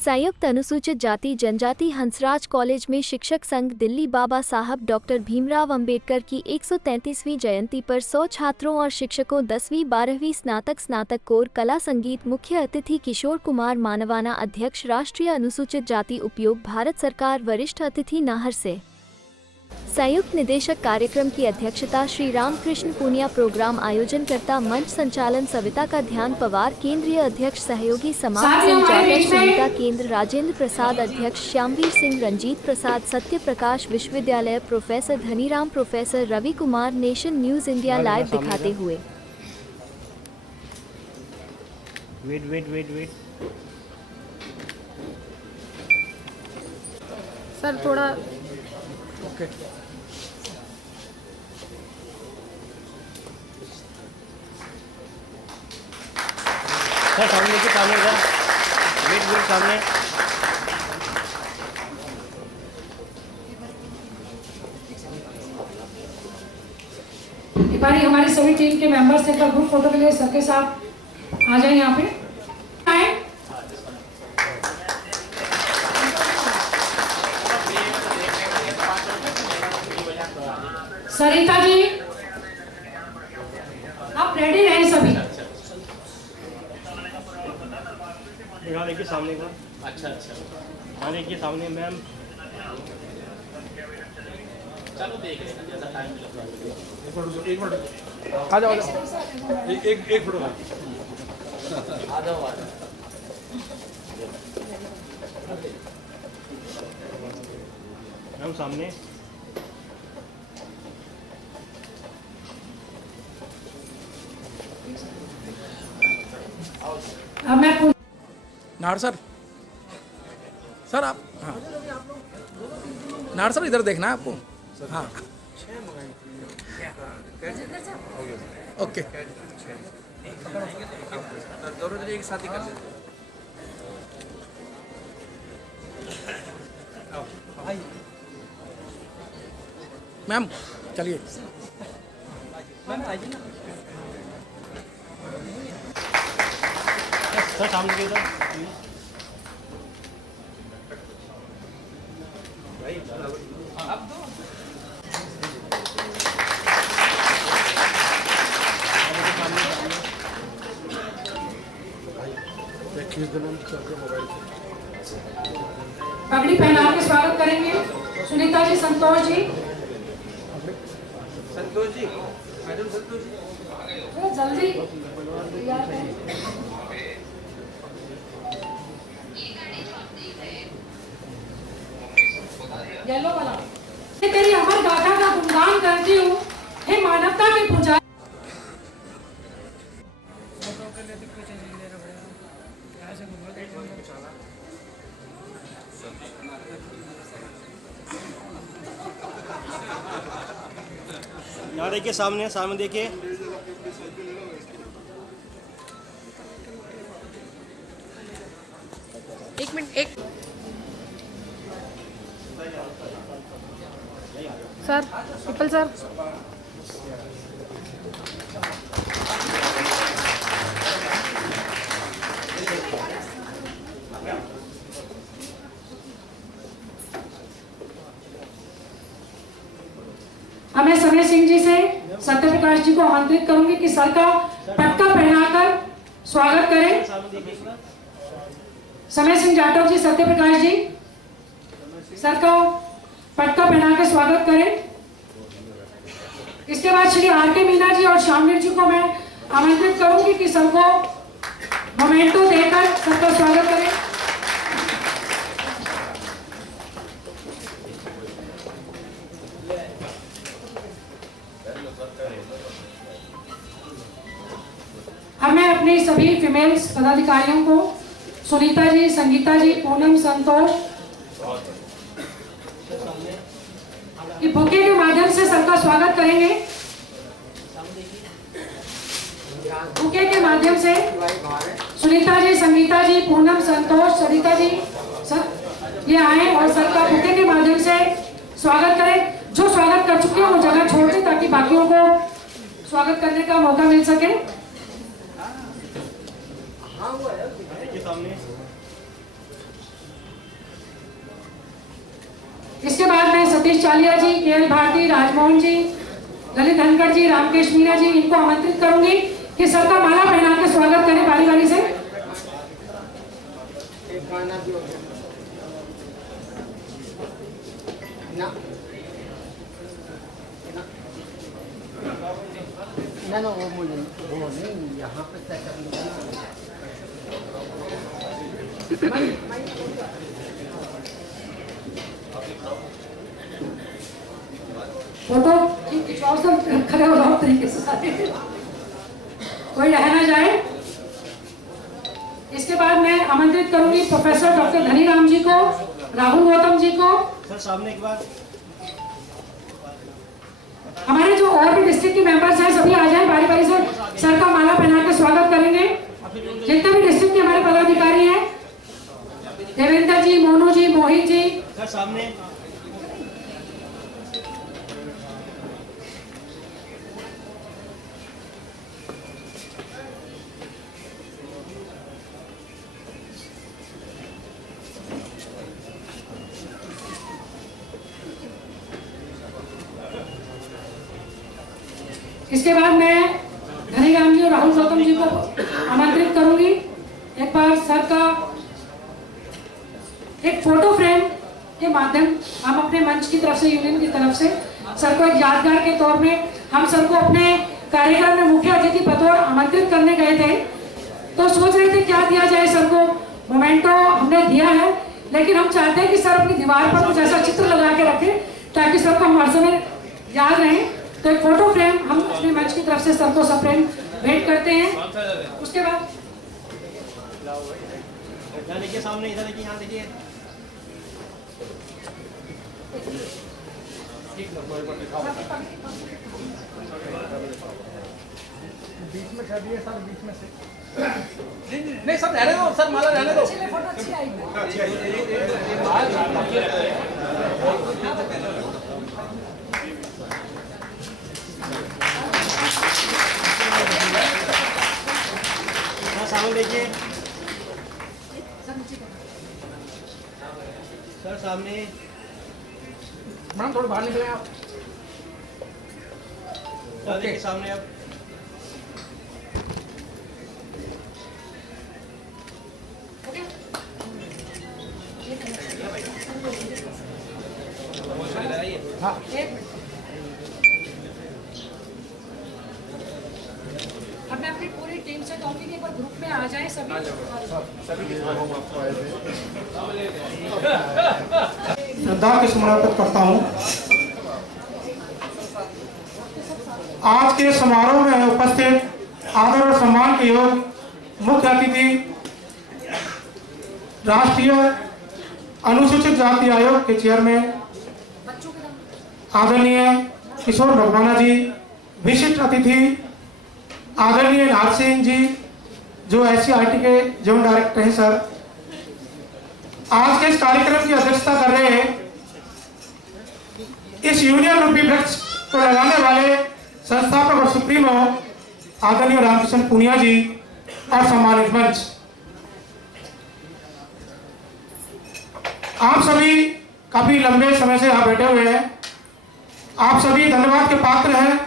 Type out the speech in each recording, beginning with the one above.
संयुक्त अनुसूचित जाति जनजाति हंसराज कॉलेज में शिक्षक संघ दिल्ली बाबा साहब डॉक्टर भीमराव अंबेडकर की 133वीं जयंती पर 100 छात्रों और शिक्षकों 10वीं 12वीं स्नातक कोर कला संगीत मुख्य अतिथि किशोर कुमार मानवाना अध्यक्ष राष्ट्रीय अनुसूचित जाति उपयोग भारत सरकार वरिष्ठ अतिथि नाहर से संयुक्त निदेशक कार्यक्रम की अध्यक्षता श्री रामकृष्ण पुनिया प्रोग्राम आयोजनकर्ता मंच संचालन सविता का ध्यान पवार केंद्रीय अध्यक्ष सहयोगी समाज सिंह जाटव सुनीता केंद्र राजेंद्र प्रसाद अध्यक्ष श्यामवीर सिंह रंजीत प्रसाद सत्य प्रकाश विश्वविद्यालय professor Dhaniram professor Ravi Kumar Nation News India Live दिखाते हुए वेट सर थोड़ा ओके सर सामने के सामने इधर वेट सामने एक बार हमारी सभी टीम के मेंबर्स एक बार ग्रुप फोटो के लिए सबके साथ आ जाए यहाँ पे आए सरिता जी आप रेडी रहें सभी यहाँ देखिए सामने का अच्छा हाँ देखिए सामने मैम चलो देख रहे हैं जैसा टाइम मिला एक मिनट आ जाओ एक फोटो आ जाओ मैम सामने मैं नार सर आप हाँ नार सर इधर देखना है आपको हाँ ओके दोनों एक साथ ही कर मैम चलिए मैम आइए ना सर सामने के इधर पगड़ी पहना के स्वागत करेंगे सुनीता जी संतोष जी मैडम संतोष जी जल्दी येलो वाला तेरी अमर गाथा का गुणगान करती हूँ हे मानवता की पूजा यहाँ देखिए सामने देखिए एक मिनट एक सर पिपल सर मैं समय सिंह जी से सत्य प्रकाश जी को आमंत्रित करूंगी कि सर का पटका पहनाकर स्वागत करें। समय सिंह जाटव जी सत्य प्रकाश जी सर का पटका पहनाकर स्वागत करें। इसके बाद श्री आर.के. मीना जी और श्यामवीर जी को मैं आमंत्रित करूंगी कि सर को मोमेंटो देकर सबका स्वागत करें। अब मैं अपने सभी फीमेल्स पदाधिकारियों को सुनीता जी, संगीता जी, पूनम, संतोष ये बुके के माध्यम से सबका स्वागत करेंगे। बुके के माध्यम से सुनीता जी, संगीता जी, पूनम, संतोष, सरिता जी सर ये आए और सर का बुके के माध्यम से स्वागत करें। जो स्वागत कर चुके हैं वो जगह छोड़ दें ताकि बाकियों को स्वागत करने का मौका मिल सके। सामने सतीश चालिया जी, केएल भारती, राजमोहन जी, ललित धनखड़ जी, रामकेश मीणा जी, इनको आमंत्रित करूंगी कि सर का माला पहना के स्वागत करें बारी बारी से। ना वो नहीं यहाँ पे तय करना। फोटो खिंचवाओ, सब खड़े हो जाओ तरीके से सारे, कोई रह ना जाए। इसके बाद मैं आमंत्रित करूंगी प्रोफेसर डॉक्टर धनीराम जी को, राहुल गौतम जी को। सर सामने एक बार हमारे जो और भी डिस्ट्रिक्ट के मेंबर्स हैं सभी आ जाएं, बारी बारी से सर का माला पहना के स्वागत करेंगे। जितने भी डिस्ट्रिक्ट के हमारे पदाधिकारी हैं, देवेंद्र जी, मोनू जी, मोहित जी, सर सामने इसके बाद मैं धनीराम जी और राहुल गौतम जी को आमंत्रित करूंगी। एक बार सर का एक फोटो फ्रेम के माध्यम हम अपने मंच की तरफ से, यूनियन की तरफ से सर को एक यादगार के तौर में, हम सर को अपने कार्यक्रम में मुख्य अतिथि बतौर आमंत्रित करने गए थे, तो सोच रहे थे क्या दिया जाए सर को। मोमेंटो हमने दिया है, लेकिन हम चाहते हैं कि सर अपनी दीवार पर कुछ ऐसा चित्र लगा के रखें ताकि सर को हर समय याद रहे। तो एक फोटो फ्रेम हम अपने मंच की तरफ से सर को सफ्रेम भेंट करते हैं। उसके बाद इधर देखिए, सामने इधर देखिए, यहाँ देखिए। बीच में कर दिए सर, बीच में से नहीं सर, रहने दो सर, माला रहने दो। फोटो अच्छी आई। सर सामने देखिए, सर सामने। मैडम थोड़ा बाहर निकले आप। सर देखिए सामने आप। हाँ अब मैं अपनी पूरी टीम से कहूंगी कि एक बार ग्रुप में आ जाएं सभी। श्रद्धा के समर्पित करता हूँ। आज के समारोह में उपस्थित आदर और सम्मान के योग्य मुख्य अतिथि राष्ट्रीय अनुसूचित जाति आयोग के चेयरमैन आदरणीय किशोर भगवाना जी, विशिष्ट अतिथि आदरणीय नाथ सिंह जी जो SCRT के जोन डायरेक्टर हैं सर, आज के इस कार्यक्रम की अध्यक्षता कर रहे हैं, इस यूनियन रूपी वृक्ष को लगाने वाले संस्थापक और सुप्रीमो आदरणीय रामकिशन पुनिया जी और सम्मानित मंच, आप सभी काफी लंबे समय से यहाँ बैठे हुए हैं, आप सभी धन्यवाद के पात्र हैं।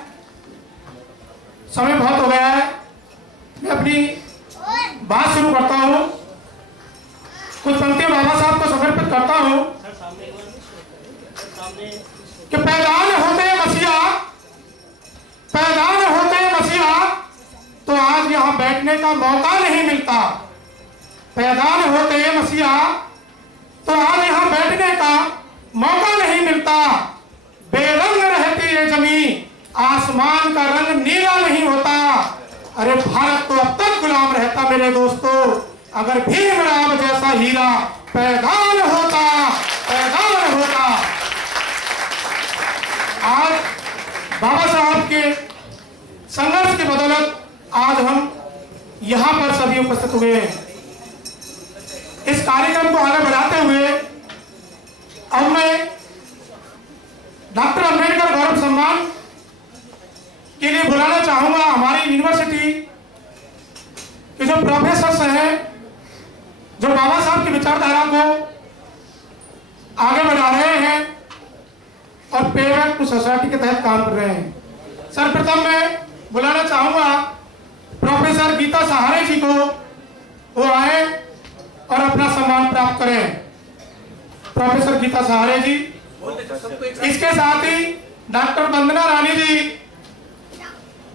समय बहुत हो गया है, मैं अपनी बात शुरू करता हूँ, कुछ पंक्तियां बाबा साहब को समर्पित करता हूँ कि पैदान होते मसीहा तो आज यहाँ बैठने का मौका नहीं मिलता। पैदान होते मसीहा तो आज यहाँ बैठने का मौका नहीं मिलता। बेरंग रहती है जमीन, आसमान का रंग नीला नहीं होता। अरे भारत तो अब तक गुलाम रहता मेरे दोस्तों, अगर भीमराव जैसा हीरा पैदान होता। आज बाबा साहब के संघर्ष की बदौलत आज हम यहाँ पर सभी उपस्थित हुए हैं। इस कार्यक्रम को आगे बढ़ाते हुए अब मैं डॉक्टर अंबेडकर गौरव सम्मान के लिए बुलाना चाहूंगा हमारी यूनिवर्सिटी के जो प्रोफेसर्स हैं, जो बाबा साहब की विचारधारा को आगे बढ़ा रहे हैं, पे बैक टू सोसाइटी के तहत काम कर रहे हैं। सर्वप्रथम मैं बुलाना चाहूंगा प्रोफेसर गीता सहारे जी को, वो आए और अपना सम्मान प्राप्त करें। प्रोफेसर गीता सहारे जी, इसके साथ ही डॉक्टर वंदना रानी जी,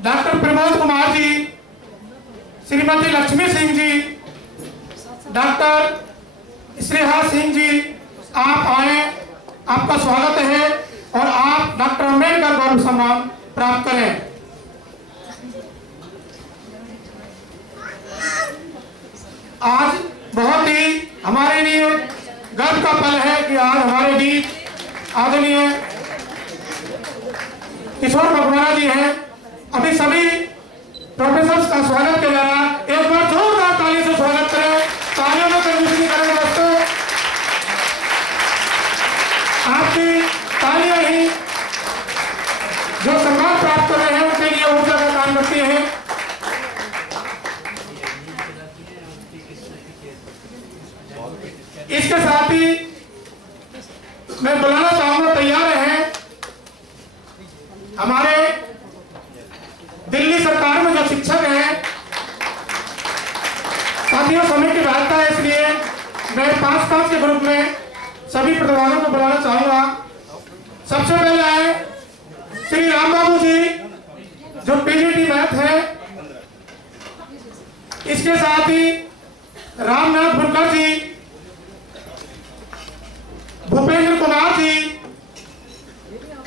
डॉक्टर प्रमोद कुमार जी, श्रीमती लक्ष्मी सिंह जी, डॉक्टर श्रेहा सिंह जी, आप आए, आपका स्वागत है और आप डॉक्टर अम्बेडकर गौरव सम्मान प्राप्त करें। आज बहुत ही हमारे लिए गर्व का पल है कि आज हमारे बीच आदरणीय किशोर मकबरा जी हैं। अभी सभी प्रोफेसर्स का स्वागत किया जा रहा है। एक बार जोरदार ताली से स्वागत करें, तालियों में कंजूसी करें दोस्तों। आपकी तालियां ही जो सम्मान प्राप्त कर रहे हैं उनके लिए ऊर्जा का काम करती है। इसके साथ ही मैं बुलाना चाहूंगा, तैयार हैं हमारे दिल्ली सरकार में जो शिक्षक हैं। साथियों, समय की बात है, इसलिए मैं 5-5 के ग्रुप में सभी प्रतिभागियों को बुलाना चाहूंगा। सबसे पहले आए श्री राम बाबू जी, जो पीजीटी मैथ है। इसके साथ ही रामनाथ बुनकर जी, भूपेंद्र कुमार जी,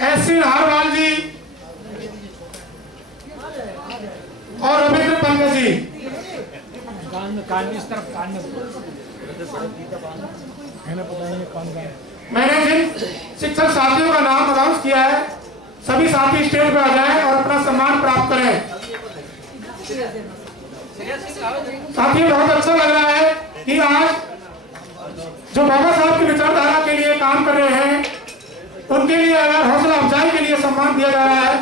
एस.सी. हारवाल जी और रविंद्र पंकज जी। मैंने जिन शिक्षक साथियों का नाम अनाउंस किया है, सभी साथी स्टेज पर आ जाएं और अपना सम्मान प्राप्त करें। साथियों, बहुत अच्छा लग रहा है कि आज जो बाबा साहब की विचारधारा के लिए काम कर रहे हैं, उनके लिए अगर हौसला अफजाई के लिए सम्मान दिया जा रहा है,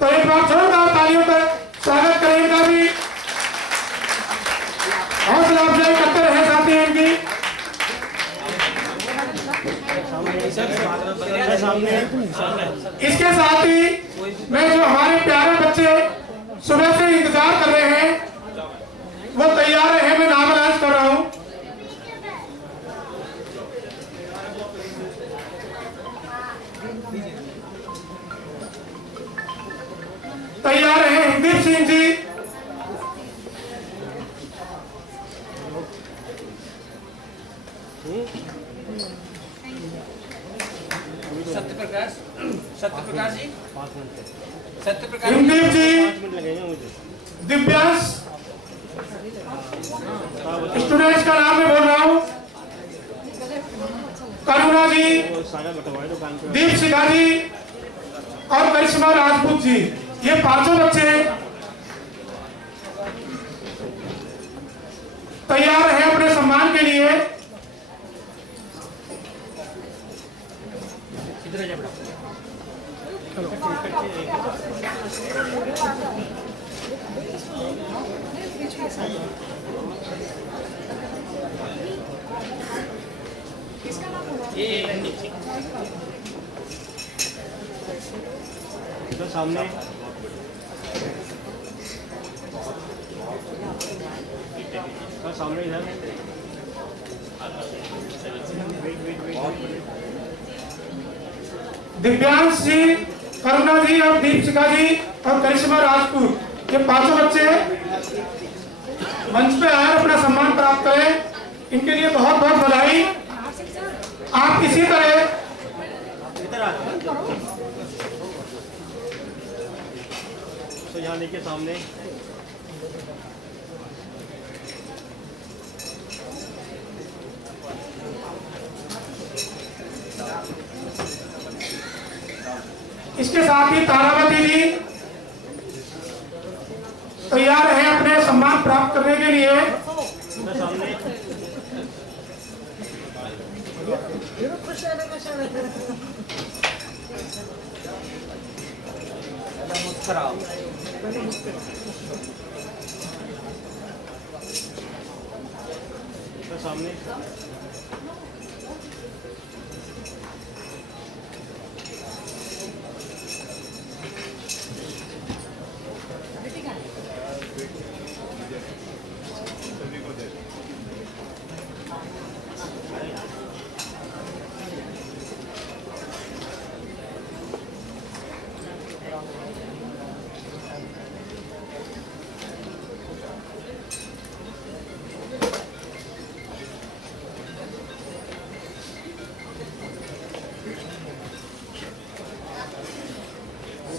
तो एक बार जोरदार तालियों पर स्वागत करें। इनका भी हौसला अफजाई करते रहे साथी इनकी। इसके साथ ही मैं जो हमारे प्यारे बच्चे सुबह से इंतजार कर रहे हैं, वो तैयार है। मैं नाम अनाउंस कर रहा हूं। तैयार हैं हिंदीप सिंह जी, सत्यप्रकाश जी, हिंदीप जी, दिव्यांश स्टूडेंट्स का नाम मैं बोल रहा हूं, करुणा जी, दीपशिखा जी और करिश्मा राजपूत जी। ये 5 बच्चे तैयार हैं अपने सम्मान के लिए। तो सामने सामने इधर दिव्यांश जी, करुणा जी और दीपशिखा जी और करिश्मा राजपूत, ये 5 बच्चे मंच पे आए अपना सम्मान प्राप्त करें। इनके लिए बहुत बहुत बधाई। आप इसी तरह तो यहाँ देखिए सामने इसके साथ ही तारावती जी तैयार हैं अपने सम्मान प्राप्त करने के लिए। सामने सामने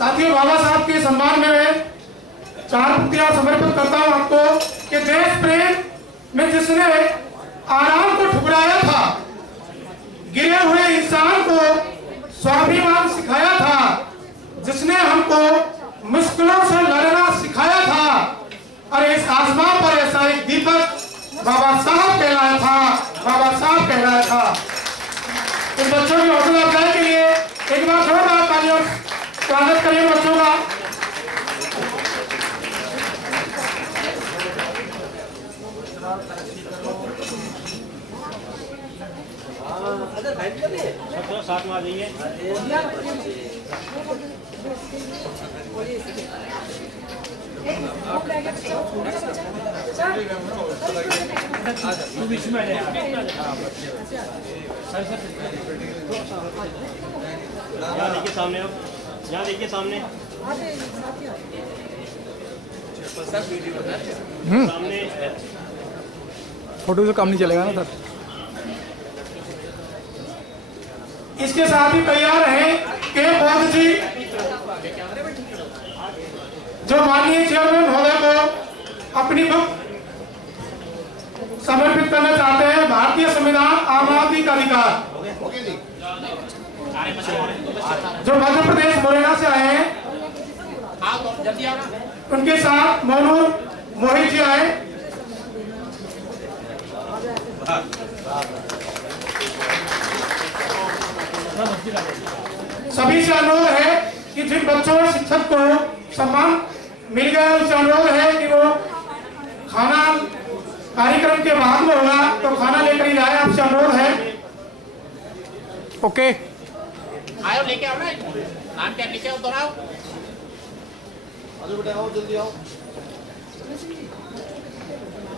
साथियों, बाबा साहब के सम्मान में मैं 4 पंक्तियां समर्पित करता हूं आपको कि देश प्रेम में जिसने आराम को ठुकराया था, गिरे हुए इंसान को स्वाभिमान सिखाया था, जिसने हमको मुश्किलों से लड़ना सिखाया था, और इस आसमान पर ऐसा एक दीपक बाबा साहब कहलाया था, बाबा साहब कहलाया था। इन बच्चों की हौसला अफजाई के लिए एक बार जोरदार तालियों स्वागत करिए बच्चों का। सब थोड़ा साथ में आ जाइए। तू बीच में आ जा। यहाँ देखिए सामने, आप यहाँ देखिए सामने, सामने। फोटो से काम नहीं चलेगा ना सर। इसके साथ ही तैयार हैं के बौद्ध जी, जो माननीय चेयरमैन महोदय को अपनी बुक समर्पित करना चाहते हैं। भारतीय संविधान आम आदमी का अधिकार, जो मध्य प्रदेश मुरैना से आए हैं, उनके साथ मोनूर मोहित जी आए। सभी से अनुरोध है कि जिन बच्चों और शिक्षक को सम्मान मिल गया, उससे अनुरोध है कि वो खाना कार्यक्रम के बाद में होगा तो खाना लेकर ही जाए, आपसे अनुरोध है। ओके, आओ लेके आओ ना, नाम क्या नीचे उतराओ। जल्दी आओ।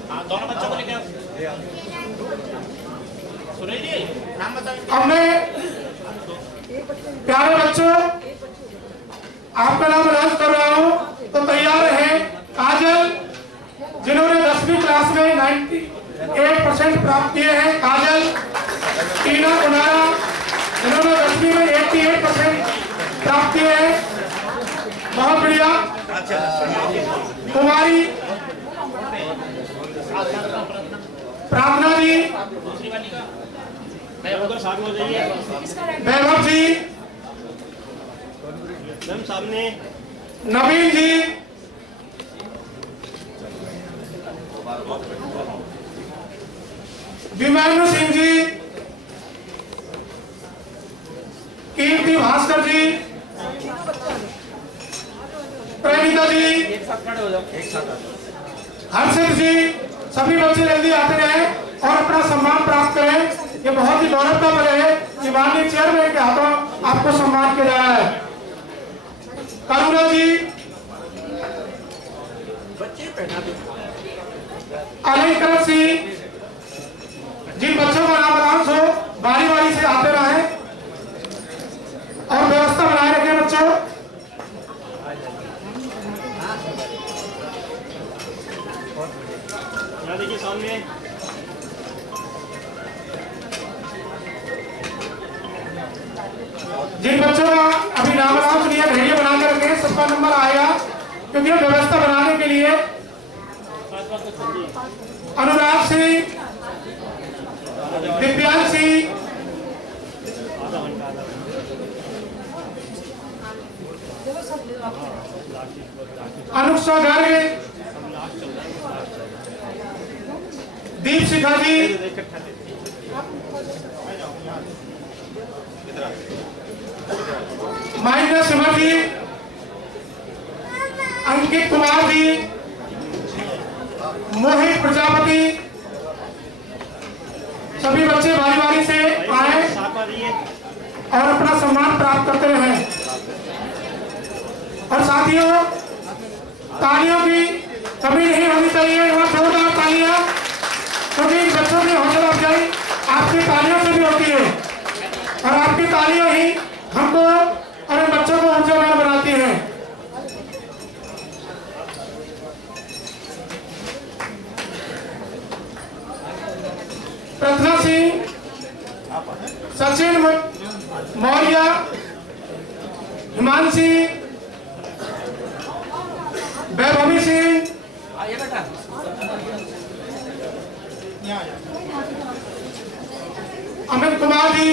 हाँ, दोनों बच्चों को लेके आओ। सुनील जी, नाम बताओ। अब मैं प्यारे बच्चों आपका नाम अनाउंस कर रहा हूँ, तो तैयार हैं काजल, जिन्होंने 10वीं क्लास में 98% प्राप्त किए हैं। काजल, टीना कुनारा, जिन्होंने 10वीं में 88% प्राप्त किए हैं, बहुत बढ़िया। कुमारी प्रार्थना जी, उधर साथ में हो जाइए। वैभव जी, मैम सामने, नवीन जी, विमलेंद्र सिंह जी, कीर्ति भास्कर जी, प्रेमिता जी, हर्षित जी, सभी बच्चे जल्दी आते रहे और अपना सम्मान प्राप्त करें। ये बहुत ही गौरव का पल है कि माननीय चेयरमैन के हाथों आपको सम्मान किया जा रहा है। करुणा जी, अलंकृत सिंह, जिन बच्चों का नाम अनाउंस हो बारी बारी से आते रहे और व्यवस्था बनाए रखें बच्चों। यहाँ देखिए सामने, जिन बच्चों का अभी नाम अनाउंस नहीं है, भेड़िया बना के रखें, सबका नंबर आएगा, क्योंकि व्यवस्था बनाने के लिए अनुराग सिंह, दिव्यांग सिंह, अनुष्का गर्ग, दीप शिखा जी, महेंद्र सिमर जी, अंकित कुमार जी, मोहित प्रजापति, सभी बच्चे बारी बारी से आए साथ में आ जाइए। और अपना सम्मान प्राप्त करते रहे। और साथियों, तालियों की कमी नहीं होनी चाहिए, वह जोरदार तालियां, क्योंकि इन बच्चों की हौसला अफजाई आपकी तालियों से भी होती है, और आपकी तालियां ही हमको और इन बच्चों को ऊर्जावान बनाती हैं। प्रथमा सिंह, सचिन मौर्य, हिमांशी, वैभवी सिंह, अमित कुमार जी,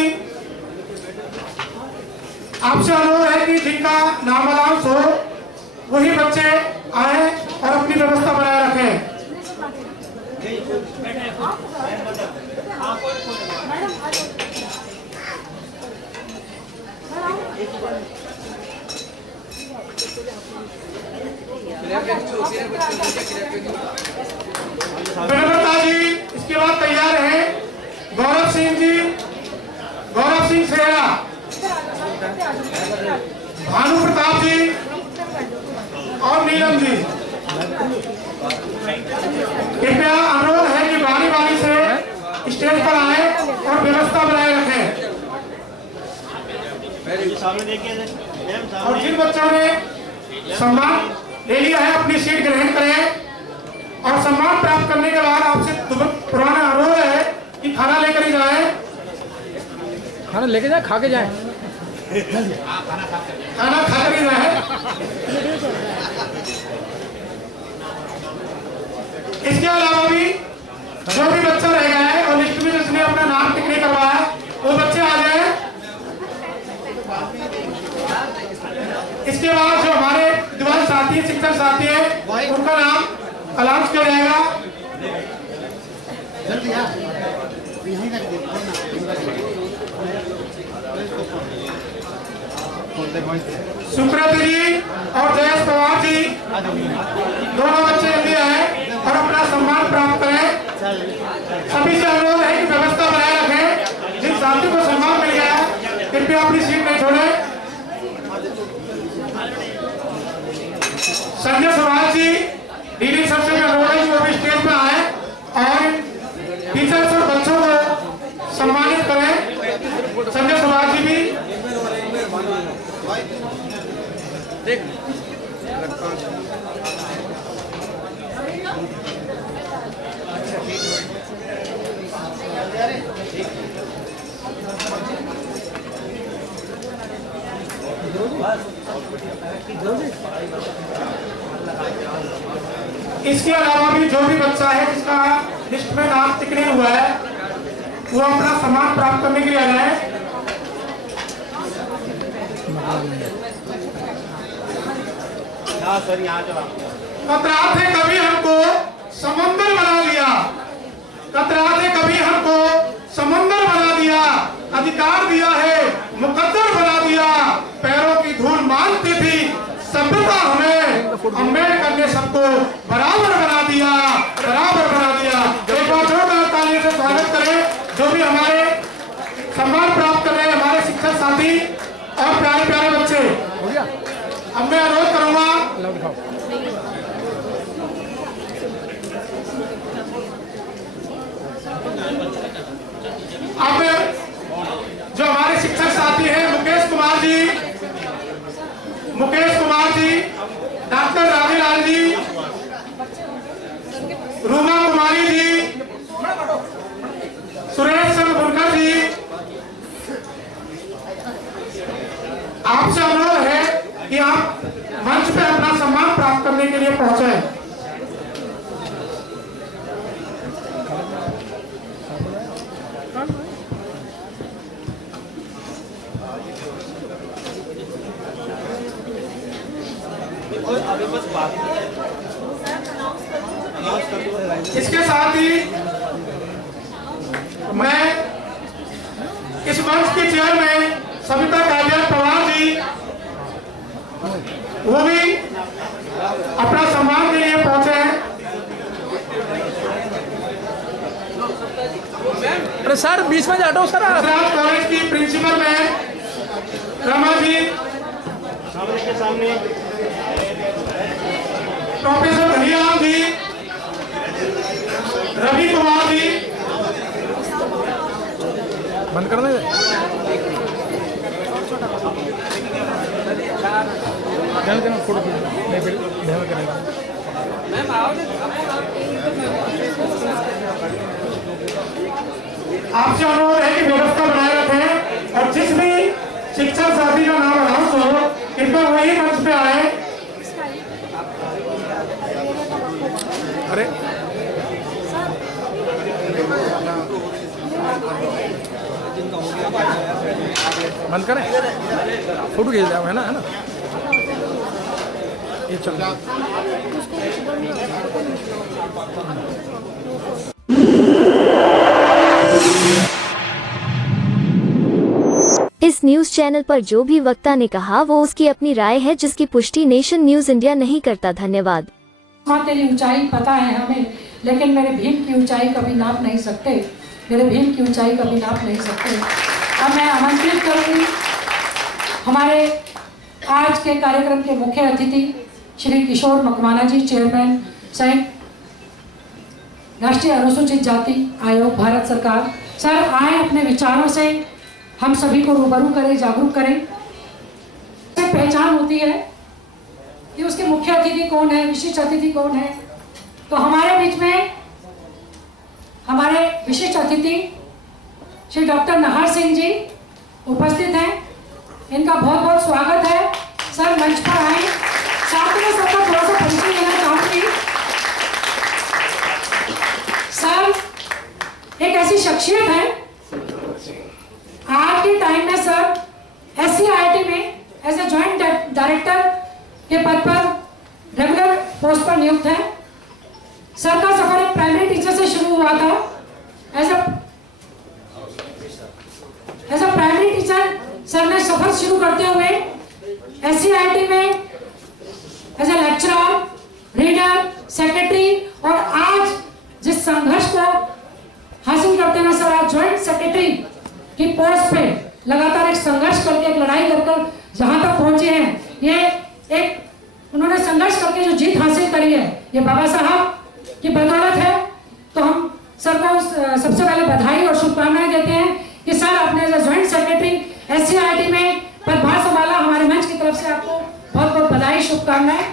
आपसे अनुरोध है कि जिनका नाम अलाउंस हो वही बच्चे आए और अपनी व्यवस्था बनाए रखें। विनम्रता जी इसके बाद तैयार हैं। गौरव सिंह जी, गौरव सिंह सेरा, भानु प्रताप जी और नीलम जी। कृपया अनुरोध है कि बारी बारी से स्टेज पर आए और व्यवस्था बनाए रखें। सामने देखिए मैम, और जिन बच्चों ने सम्मान ले लिया है अपनी सीट ग्रहण करें और सम्मान प्राप्त करने के बाद आपसे पुराना अनुरोध है कि खाना लेकर ही जाए। खाना लेके जाए, खा के जाए। खाना खाकर ही जाए। इसके अलावा भी जो भी बच्चा रह गया है और लिस्ट में जिसने अपना नाम टिक नहीं करवाया वो बच्चे आ जाए। इसके बाद जो हमारे विद्वान साथी शिक्षक साथी है उनका नाम अलाउंस किया जाएगा। जल्दी आ, यहीं रख दे। सुब्रत जी और जयेश पवार जी दोनों बच्चे जल्दी आए और अपना सम्मान प्राप्त करें। सभी से अनुरोध है कि व्यवस्था बनाए रखें। जिन साथी को सम्मान मिल गया कृपया अपनी सीट नहीं छोड़ें। संजय सुभाष जी डीडी सबसे में अनुरोध है कि वो भी स्टेज पर आए और टीचर्स और बच्चों को सम्मानित करें। संजय सुभाष जी भी इसके अलावा भी जो भी बच्चा है जिसका लिस्ट में नाम टिक नहीं हुआ है वो अपना सम्मान प्राप्त करने के लिए आ जाए। सर यहाँ जो कतरात है कभी हमको समंदर बना दिया, कतरात है कभी हमको समंदर बना दिया, अधिकार दिया है मुकद्दर बना दिया, पैरों की धूल मानती थी सभ्यता हमें, अम्बेडकर ने सबको बराबर बना दिया, बराबर बना दिया। एक बार जोरदार तालियों से स्वागत करें जो भी हमारे सम्मान प्राप्त कर रहे हैं हमारे शिक्षक साथी और प्यारे प्यारे बच्चे। अब मैं अनुरोध करूंगा अब जो हमारे शिक्षक साथी हैं मुकेश कुमार जी, डॉक्टर रावीलाल जी, रूमा कुमारी जी, सुरेश चंद्र बुनकर जी, आपसे अनुरोध है कि आप मंच पे अपना सम्मान प्राप्त करने के लिए पहुंचे। इसके साथ ही मैं इस मंच के चेयरमैन सविता कालिया पवार जी वो भी अपना सम्मान के लिए पहुंचे हैं। अरे सर बीच में जाटो सर आप। गुजरात कॉलेज की प्रिंसिपल मैम रमा जी, सामने प्रोफेसर धनीराम जी, रवि कुमार जी, बंद कर दे। फोटो नहीं फिर ध्यान करेगा। आपसे अनुरोध है कि व्यवस्था बनाए रखें और जिस भी शिक्षक साथी का नाम अनाउंस हो कृपया वही मंच पे आए। बंद करें, फोटो खींच लिया है ना ये चल। इस न्यूज चैनल पर जो भी वक्ता ने कहा वो उसकी अपनी राय है, जिसकी पुष्टि नेशन न्यूज इंडिया नहीं करता। धन्यवाद। माँ तेरी ऊंचाई पता है हमें, लेकिन मेरे भीम की ऊंचाई कभी नाप नहीं सकते, मेरे भीम की ऊंचाई कभी नाप नहीं सकते। अब मैं आमंत्रित करूंगी हमारे आज के कार्यक्रम के मुख्य अतिथि श्री किशोर मकवाना जी, चेयरमैन संयुक्त राष्ट्रीय अनुसूचित जाति आयोग भारत सरकार। सर आए अपने विचारों से हम सभी को रूबरू करें, जागरूक करें। पहचान होती है कि उसके मुख्य अतिथि कौन है, विशिष्ट अतिथि कौन है। तो हमारे बीच में हमारे विशिष्ट अतिथि श्री डॉक्टर नहार सिंह जी उपस्थित हैं। इनका बहुत बहुत स्वागत है। सर मंच पर आए। साथ में सबका थोड़ा सा परिचय देना चाहूंगी। सर एक ऐसी शख्सियत है, आज के टाइम में सर SCIRT में एज ए ज्वाइंट डायरेक्टर के पद पर रेगुलर पोस्ट पर नियुक्त है। सर का सफर एक प्राइमरी टीचर से शुरू हुआ था। As a primary teacher sir ने सफर शुरू करते हुए SCIRT में as a lecturer, reader, secretary और आज जिस संघर्ष को हासिल करते हैं सर, आज ज्वाइंट सेक्रेटरी की पोस्ट पे लगातार एक संघर्ष करके, एक लड़ाई कर जहां तक पहुंचे हैं, ये एक उन्होंने संघर्ष करके जो जीत हासिल करी है, ये बाबा साहब की बदौलत है। तो हम सर को सबसे पहले बधाई और शुभकामनाएं देते हैं कि सर आपने एज ज्वाइंट सेक्रेटरी SCIRT में पदभार संभाला। हमारे मंच की तरफ से आपको बहुत बहुत बधाई, शुभकामनाएं।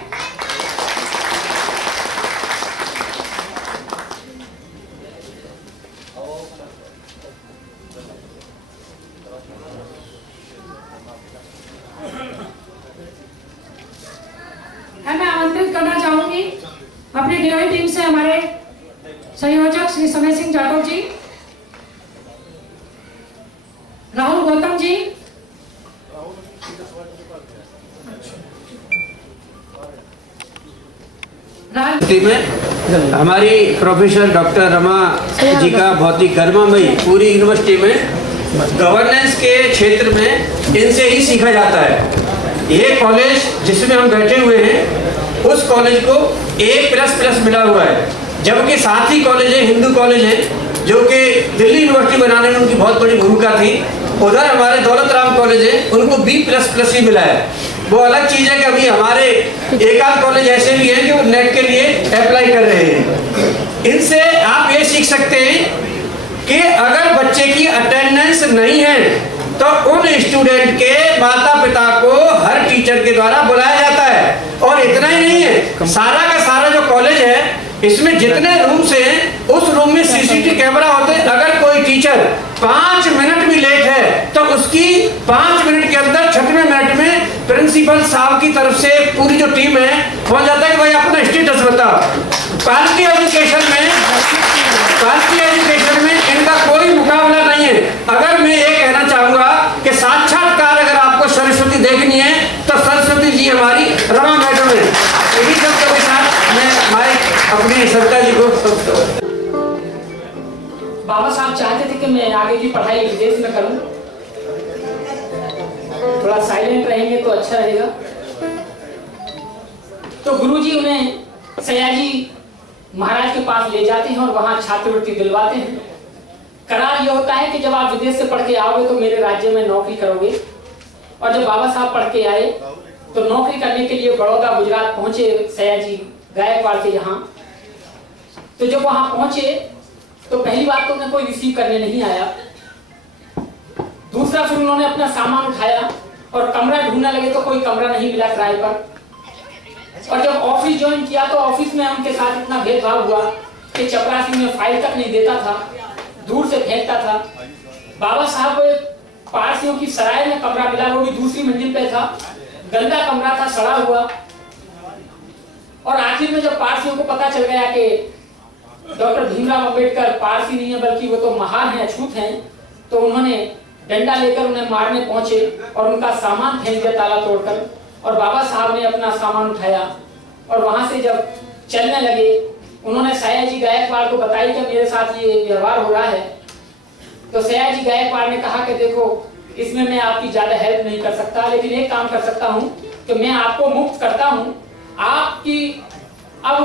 मैं आमंत्रित करना चाहूंगी अपनी डिवाइन टीम से हमारे संयोजक श्री समय सिंह जाटव जी, राहुल गौतम जी, में हमारी प्रोफेसर डॉक्टर रमा जी का बहुत ही गरिमामयी पूरी यूनिवर्सिटी में गवर्नेंस के क्षेत्र में इनसे ही सीखा जाता है। ये कॉलेज जिसमें हम बैठे हुए हैं उस कॉलेज को A++ मिला हुआ है, जबकि साथ ही कॉलेज है, हिंदू कॉलेज है, जो कि दिल्ली यूनिवर्सिटी बनाने में उनकी बहुत बड़ी भूमिका थी। उधर हमारे दौलत राम कॉलेज है, उनको B++ ही मिला है। वो अलग चीज़ है कि अभी हमारे एक आध कॉलेज ऐसे भी हैं कि वो नेट के लिए अप्लाई कर रहे हैं। इनसे आप ये सीख सकते हैं कि अगर बच्चे की अटेंडेंस नहीं है तो उन स्टूडेंट के माता पिता को हर टीचर के द्वारा बुलाया जाता है। और इतना ही नहीं है, सारा का सारा जो कॉलेज है इसमें जितने रूम्स हैं उस रूम में CCTV कैमरा होते हैं। अगर कोई टीचर 5 मिनट भी लेट है तो उसकी 5 मिनट के अंदर 6वें मिनट में प्रिंसिपल साहब की तरफ से पूरी जो टीम है पहुंच जाता है कि भाई अपना स्टेटस बताओ। क्वालिटी एजुकेशन में इनका कोई मुकाबला नहीं है। अगर मैं ये कहना चाहूंगा कि साक्षात्कार अगर आपको सरस्वती देखनी है तो सरस्वती जी हमारी रमा मैडम है। यही सब के साथ मैं माइक अपनी सविता जी को बाबा साहब चाहते थे कि मैं आगे की पढ़ाई विदेश में करूं, थोड़ा साइलेंट रहेंगे तो अच्छा रहेगा। तो गुरुजी उन्हें सयाजी महाराज के पास ले जाते हैं और वहां छात्रवृत्ति दिलवाते हैं। करार यह होता है कि जब आप विदेश से पढ़ के आओगे तो मेरे राज्य में नौकरी करोगे। और जब बाबा साहब पढ़ के आए तो नौकरी करने के लिए बड़ौदा गुजरात पहुंचे, सयाजी गायकवाड़ के यहाँ। तो जब वहां पहुंचे तो पहली बात तो उन्हें कोई रिसीव करने नहीं आया। दूसरा फिर उन्होंने अपना सामान उठाया और कमरा ढूंढने लगे तो कोई कमरा नहीं मिला किराए पर। और जब ऑफिस ज्वाइन किया तो ऑफिस में उनके साथ इतना भेदभाव हुआ कि चपरासी में फाइल तक नहीं देता था, दूर से फेंकता था। बाबा साहब को पारसियों की सराय में कमरा मिला, वो भी दूसरी मंजिल पे था, गंदा कमरा था, सड़ा हुआ। और आखिर में जब पारसियों को पता चल गया कि डॉक्टर भीमराव अंबेडकर पारसी नहीं है बल्कि वो तो महान हैं, अछूत हैं, तो उन्होंने डंडा लेकर उन्हें मारने पहुंचे और उनका सामान फेंक दिया ताला तोड़कर, और बाबा साहब ने अपना सामान उठाया और वहां से जब चलने लगे उन्होंने सयाजी गायकवाड़ को बताई कि मेरे साथ ये व्यवहार हो रहा है। तो सयाजी गायकवाड़ ने कहा कि देखो इसमें मैं आपकी ज्यादा हेल्प नहीं कर सकता, लेकिन एक काम कर सकता हूं कि मैं आपको मुक्त करता हूं, आपकी अब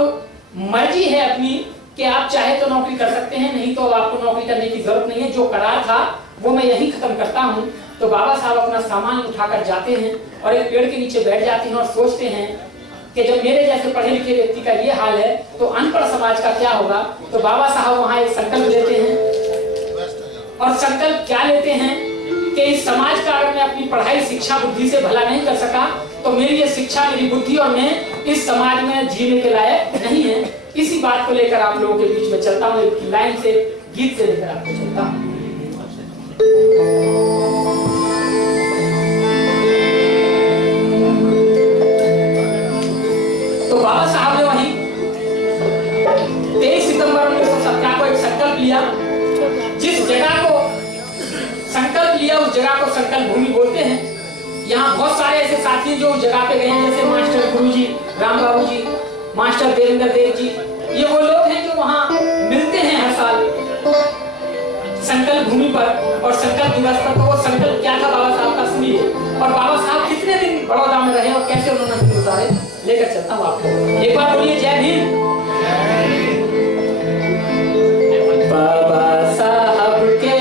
मर्जी है अपनी कि आप चाहे तो नौकरी कर सकते हैं, नहीं तो आपको नौकरी करने की जरूरत नहीं है, जो करार था वो मैं यही खत्म करता हूं। तो बाबा साहब अपना सामान उठाकर जाते हैं और एक पेड़ के नीचे बैठ जाते हैं और सोचते हैं कि जब मेरे जैसे पढ़े लिखे व्यक्ति का ये हाल है तो अनपढ़ समाज का क्या होगा। तो बाबा साहब वहां एक संकल्प लेते हैं, और संकल्प क्या लेते हैं कि इस समाज का अगर मैं अपनी पढ़ाई शिक्षा बुद्धि से भला नहीं कर सका तो मेरी ये शिक्षा, मेरी बुद्धि और मैं इस समाज में जीने के लायक नहीं है। इसी बात को लेकर आप लोगों के बीच में चलता हूँ, एक लाइन से, गीत से लेकर आपको चलता हूँ। तो बाबा साहब ने वहीं 23 सितंबर 1917 को एक संकल्प लिया। जिस जगह को संकल्प लिया उस जगह को संकल्प भूमि बोलते हैं। यहाँ बहुत सारे ऐसे साथी जो उस जगह पे गए हैं, जैसे मास्टर गुरुजी, राम बाबू जी, मास्टर देवेंद्र देव जी, ये वो लोग हैं जो वहाँ मिलते हैं हर साल संकल्प भूमि पर और संकल्प दिवस पर। तो वो संकल्प क्या था बाबा साहब का सुनिए, और बाबा साहब कितने दिन बड़ौदा में रहे और कैसे उन्होंने दिन गुजारे, लेकर चलता हूँ आपको। एक बार बोलिए जय भीम। बाबा साहब के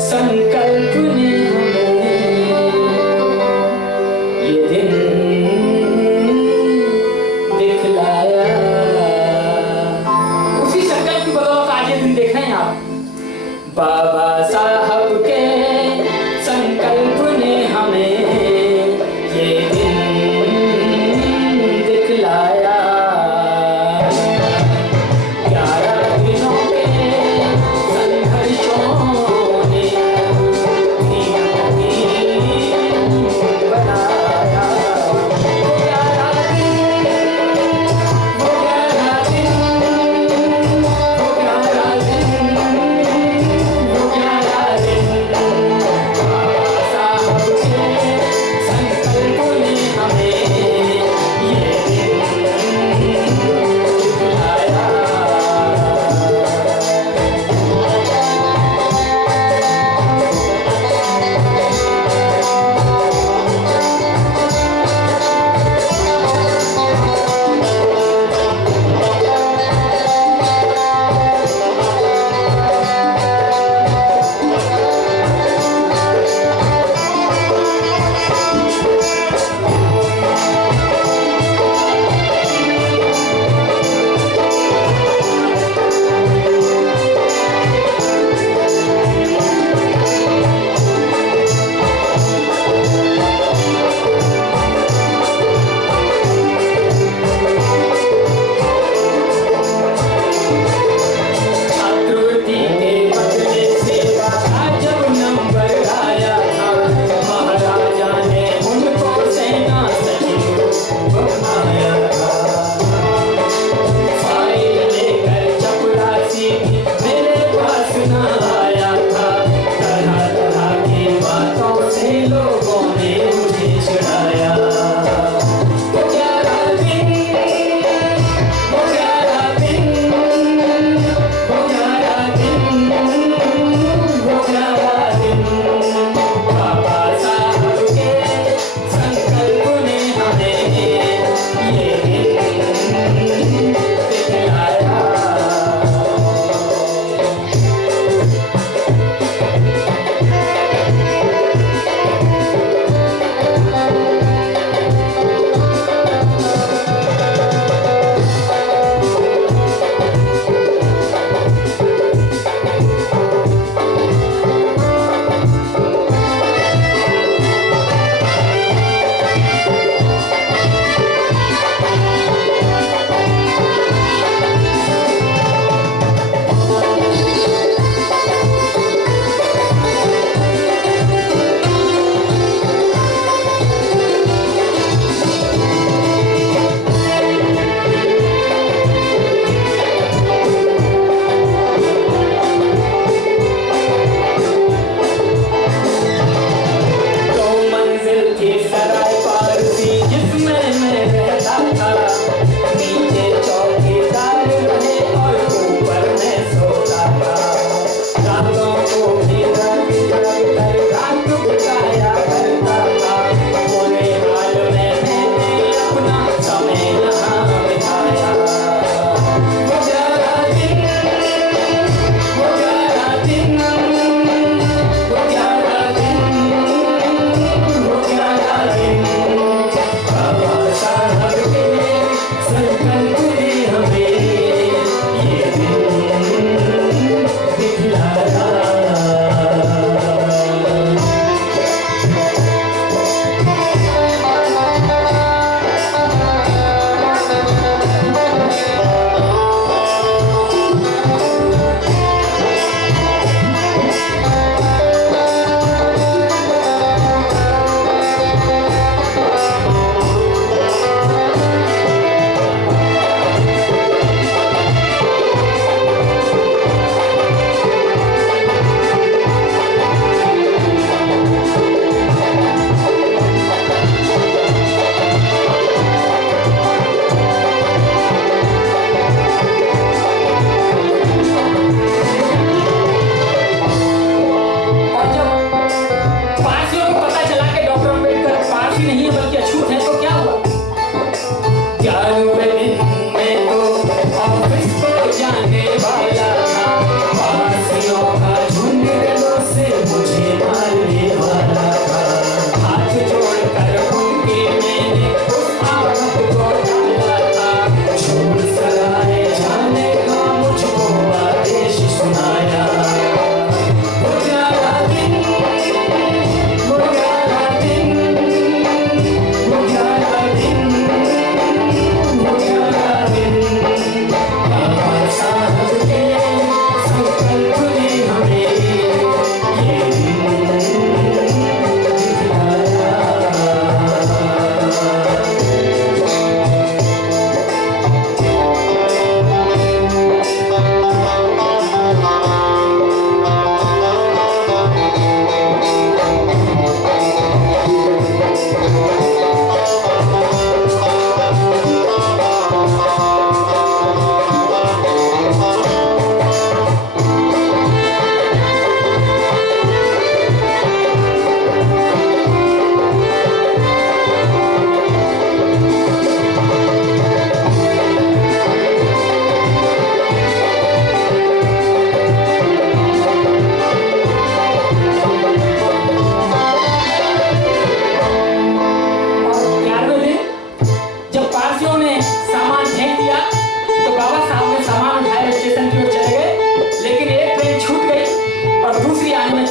संकल्प ने ये दिन दिखलाया, उसी संकल्प की बदौलत आज ये दिन देख रहे हैं आप। बाबा साहब के संकल्प ने हमें ये दिन दिखलाया। 11 दिनों के संघर्षों ने बनाया। वो 11 दिन, वो 11 दिन, वो 11 दिन, वो 11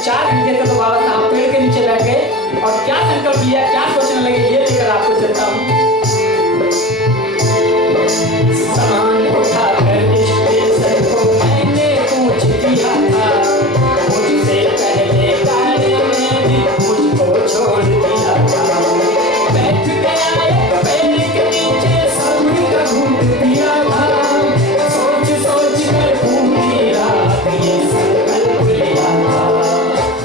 4 घंटे तक तो बाबा साहब पेड़ के नीचे बैठ गए और क्या संकल्प लिया, क्या सोचने लगे, ये लेकर आपको चलता हूँ। सामान उठाकर स्टेशन को मैंने पूछ दिया था, मुझसे पहले गाड़ी में भी मुझको छोड़ दिया था। बैठ गया एक पेड़ के नीचे सभी का ढूंढ दिया था। सोच सोच कर पूरी रात ये संकल्प लिया था।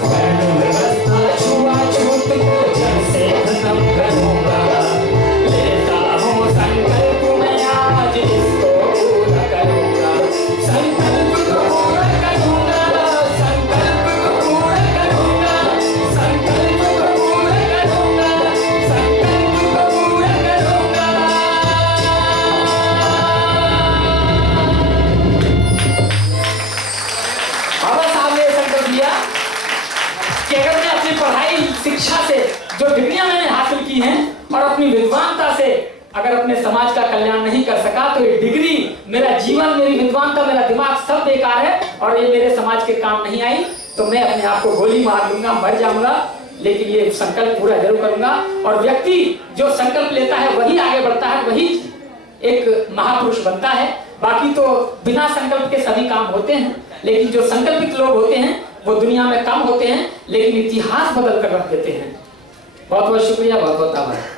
मैंने रास्ता छुआ छूट को जड़ से खत्म करूंगा। लेता हूँ संकल्प मैं आज इसको पूरा करूंगा। संकल्प को पूरा करूंगा, संकल्प को पूरा करूंगा, संकल्प को पूरा करूंगा, संकल्प को पूरा करूंगा। बाबा साहब ने संकल्प लिया कि अगर मैं अपनी पढ़ाई शिक्षा से जो डिग्रियां मैंने हासिल की हैं और अपनी विद्वानता से अगर अपने समाज का कल्याण नहीं कर सका तो ये डिग्री, मेरा जीवन, मेरी विद्वानता, मेरा दिमाग सब बेकार है और ये मेरे समाज के काम नहीं आई, तो मैं अपने आप को गोली मार लूंगा, मर जाऊंगा, लेकिन ये संकल्प पूरा जरूर करूंगा। और व्यक्ति जो संकल्प लेता है वही आगे बढ़ता है, वही एक महापुरुष बनता है। बाकी तो बिना संकल्प के सभी काम होते हैं, लेकिन जो संकल्पित लोग होते हैं वो दुनिया में कम होते हैं, लेकिन इतिहास बदल कर रख देते हैं। बहुत बहुत शुक्रिया, बहुत बहुत आभार।